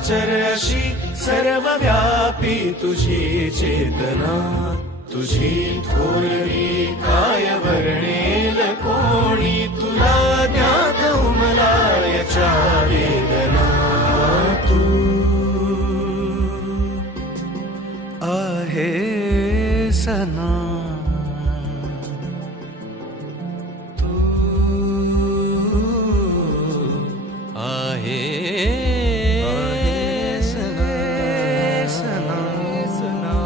चराचर अशी सर्वव्यापी तुझी चेतना, तुझी थोरवी काय वर्णेल कोणी, तुला ज्ञात उमला याच्या वेदना. तू आहे सना, तू आहे सना, सना, सना.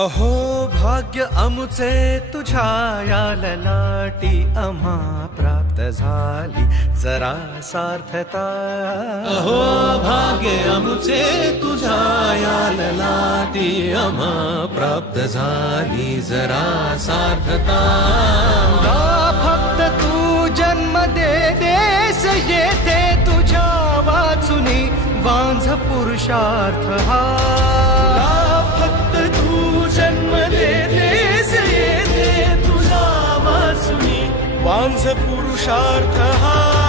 अहो भाग्य अमुचे तुझ्या या ललाटी, आम्हा प्राप्त झाली जरा सार्थता. अहो भाग्य अमुचे तुझ्या या ललाटी, आम्हा प्राप्त झाली जरा सार्थता. फक्त तू जन्म दे देस येथे तुझ्या वाचुनी वांझ पुरुषार्थ हा. फक्त तू जन्म दे देस येथे तुझ्या वाचुनी वांझ पुरुषार्थ हा.